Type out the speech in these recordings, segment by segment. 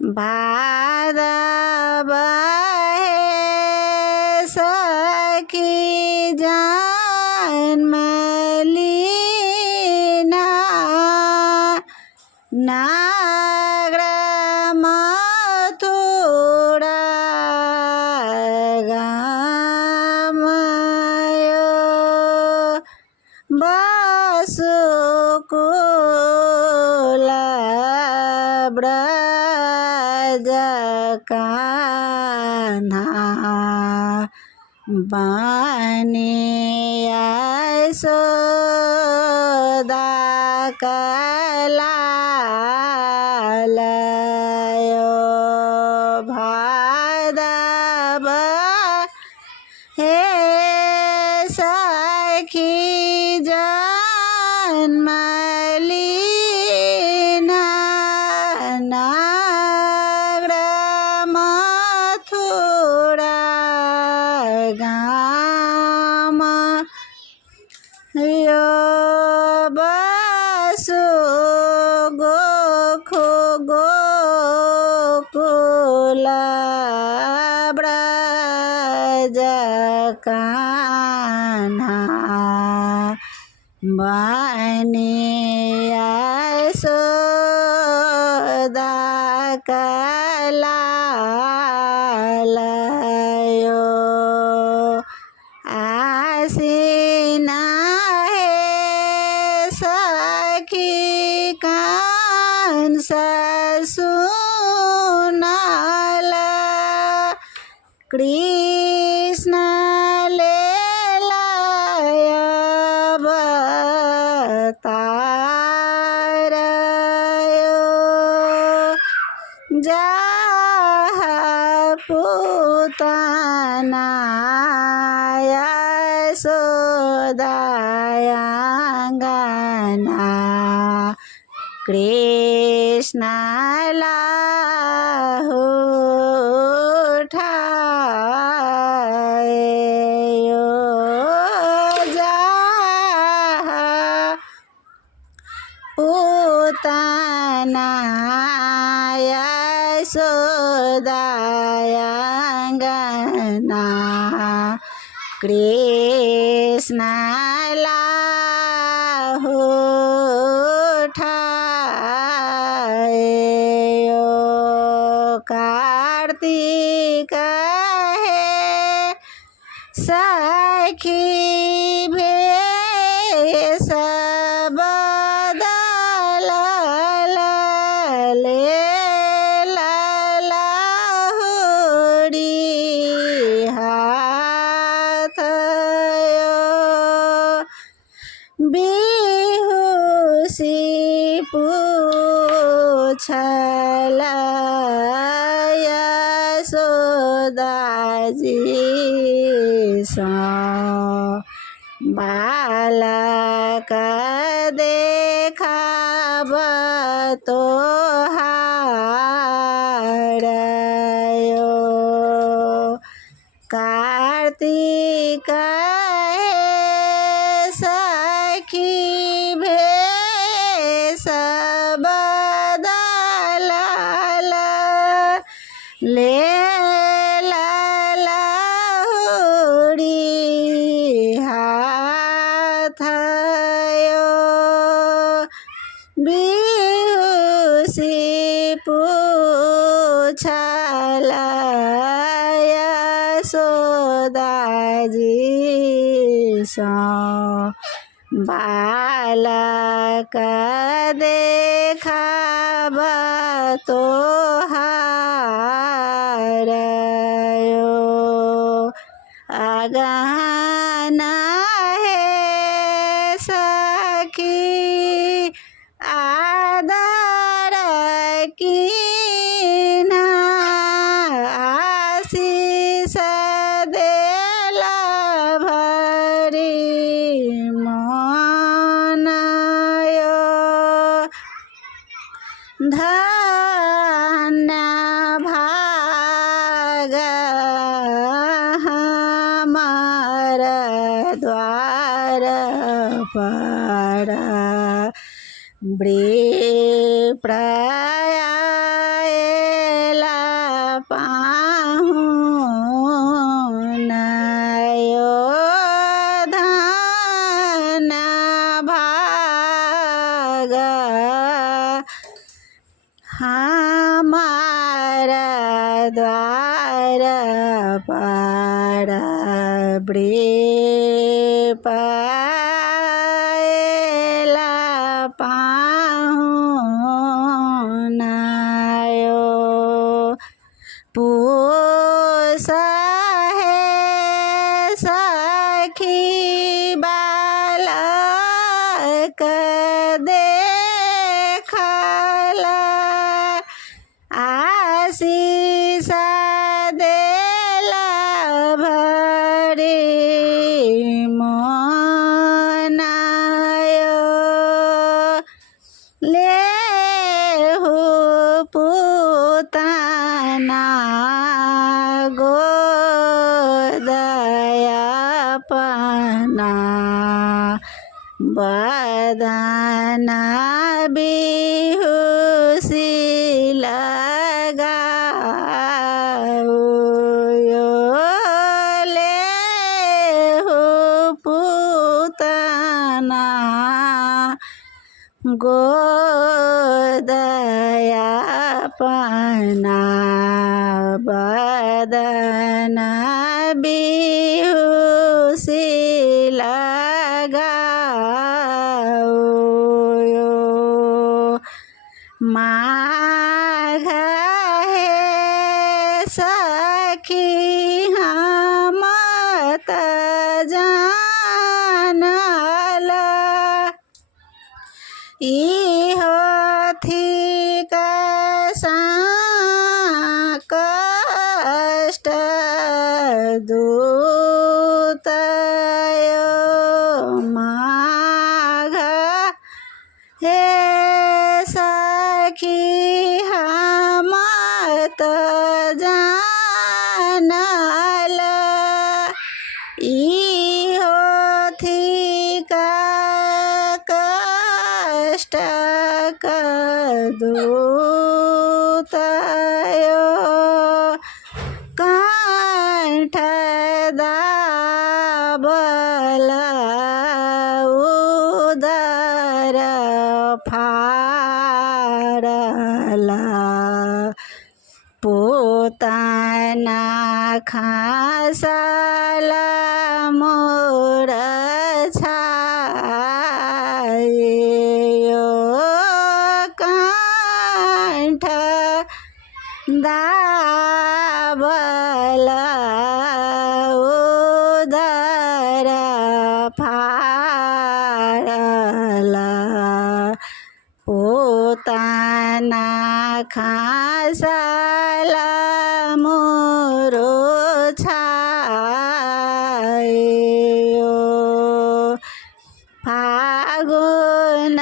भादव हे सखी जन्मलीना नागर मथुरा गमयो वसुकुल ब्रज कान्हा बनिया यशोदा कलालयो भादव हे सखी जन्मलीना नागर मथुरा गाम यो बसु गोकुल ब्रज कान्हा बनिया यशोदा कलालयो आसीन हे सखी कंस सुनल कृष्ण लेलय अवतारयो जहाँ पूतना यशोदायंगना कृष्ण लाहु ठायो जहाँ पूतना यशोदायंगना कृष्ण लाहु ठायो कार्तिक हे सखी भेष बदलल लहुरी हाथयो बिहुसी पूछल यशोदाजी सँ बालक देखाब तोहारयो कार्तिक हे सखी भेष बदलल लहुरी हाथयो बिहुसी पूछल यशोदाजी सँ बालक देखाब तोहारयो अगहना हे सखी आदर कीन्हा आशीष देला भरी मनयो धन्य भाग हमार द्वार पर विप्रयाए द्वार पार ब्रे पाएला पाहुनायो पूसा है सखी बालक देखला आशीष देला भरी मोनायो लेहु पुतना गोदयापना बदना बिहुसी लगाओ लेहु पुतना गोदयापना बदना बिहुसी लगाओ माघ है सखी हम त जानला इहो थी कष्ट दूतयो माघ हे सखी हम त जानल इहो थी कष्ट दूतयो कंठ दाबल उदर फाड़ला पोताना खासला मोर छायो कंठ दाबल उदर फाड़ला पोताना खासला मोरो छायो फागुन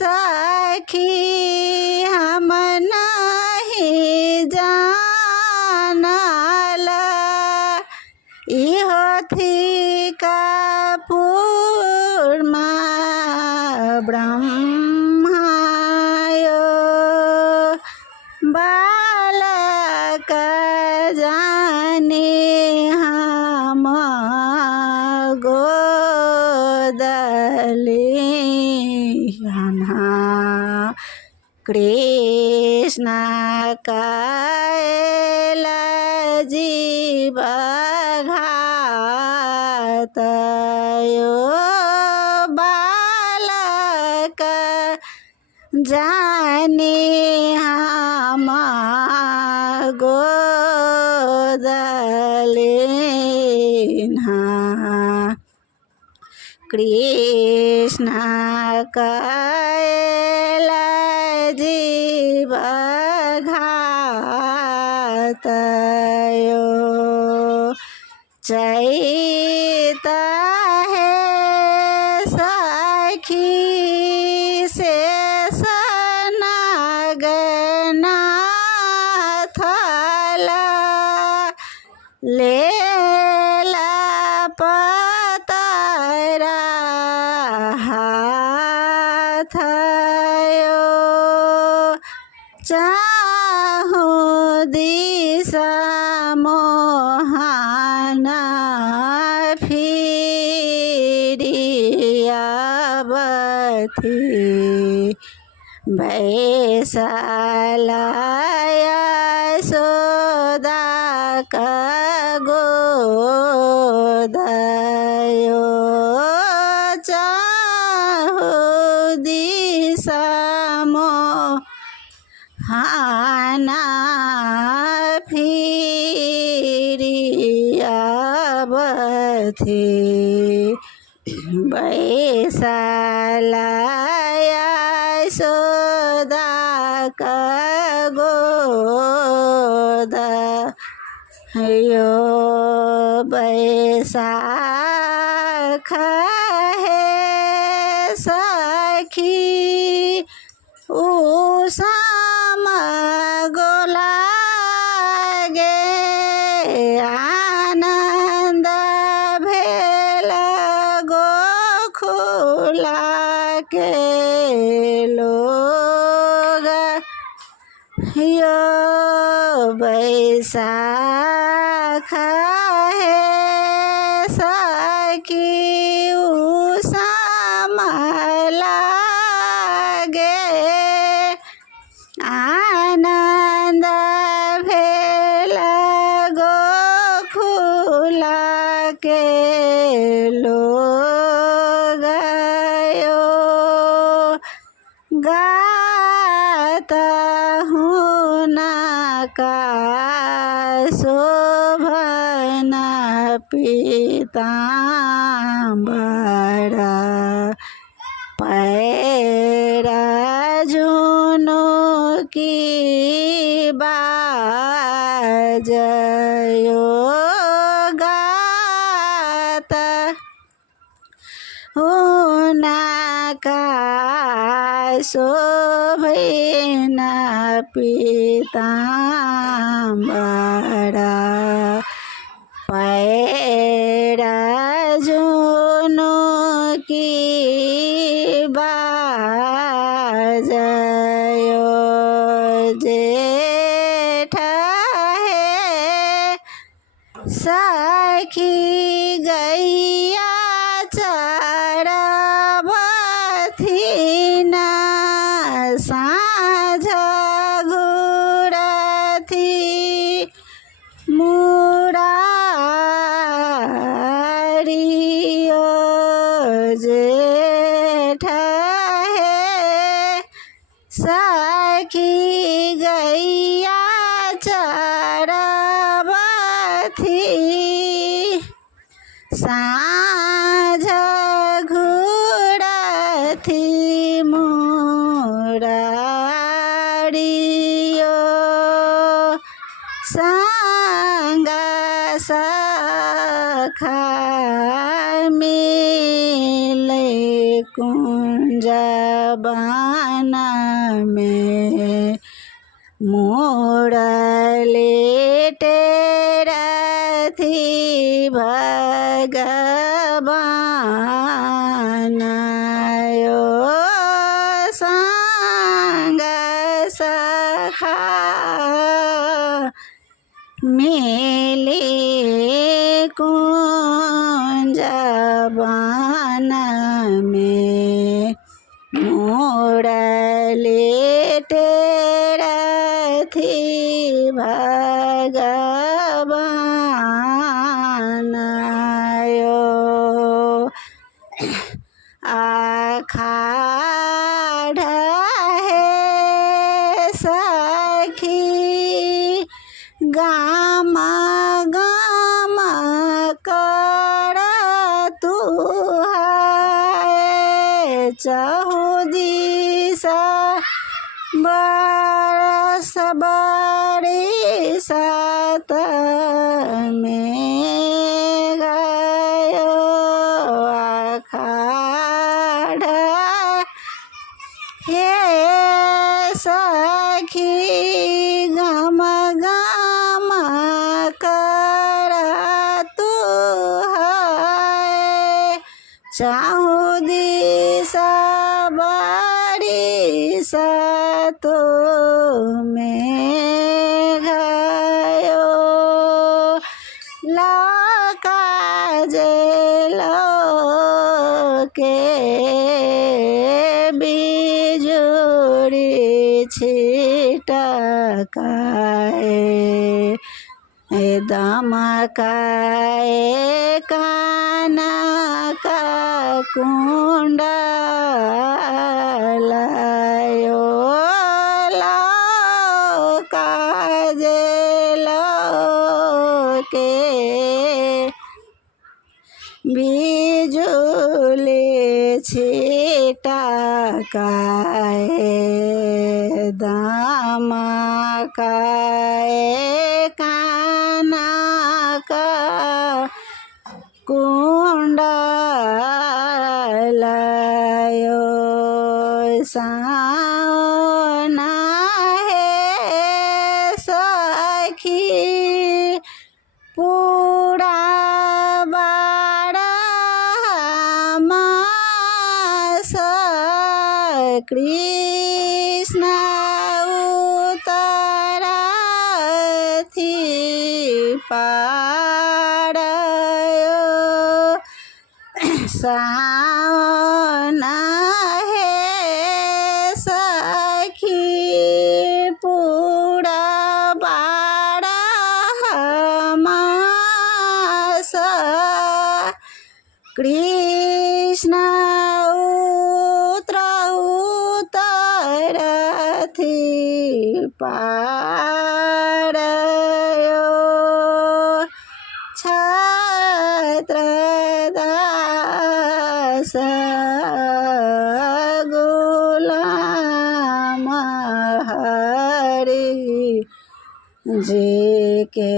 सखी हम नहीं जानला इहो थी कपूर्मा ब्रह्मायो बालक जाने हम गोदलिहना कृष्ण कैल जीव घातयो बालक जाने हम गोदलिन्हा कृष्ण कैल जीव घातयो चैत है सखी से सनागनाथला लेला पतरा हाथयो चाहु दिशा मोहना फिरियावथी बैसाला यशोदा का गोदयो चाहु दिशा हाना फिरिया बथे बैसाला यशोदा का गोद यो बैसाख है सखी उषाम गोला गे आनंद भेल गोखुला के लोग यो बैसाख है सखी उषाम लागे आनंद भेल गोखुला के लोग यो गाता हूँ का शोभन पीताम्बरा पैरा जुनो की बाजयो गाता उनका शोभन पीताम्बरा पैरा जुनो की बाजयो जेठ है सखी गैया चरबथिन साँझ घुरथी मुरारियो जेठ है सखी गैया चरबथी साँझ घुरथी मुरारियो संग सखा मिले कुंज बन में मोड़ले टेरथी भगवान यो संग सखा मिले कुंज बन में मोड़ले टेरथी भगवान यो आखाड़ है सखी गाम गाम कर तू है चहुदिशा बरस बरिसत में गयो आखाड़ हे सखी गम गम कर तू है चहुदिशा बरिसत में गयो लका जेलो के बिजुरी छिटकाए दमकाए काना का कुण्डलायो काजे लोके बिजुली छिटकाए दमकाए काना का कुण्डलायो सावना हे सखी पूरा बाड़ा मास कृष्ण उतरथि पारयो सावना हे सखी पूरा बाड़ा मास कृष्ण उतरथि पारयो छत्रदास गुलाम हरि जी के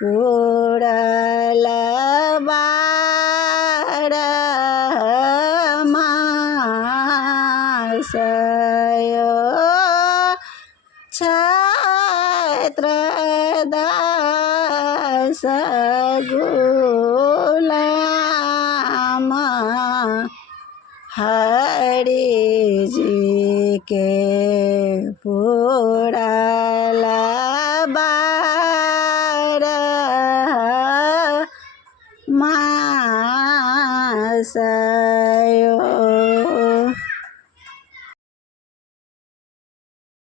पूरल बाड़ा मासयो छत्रदास गुलाम हरि जी के पूरल बाड़ा मासयो।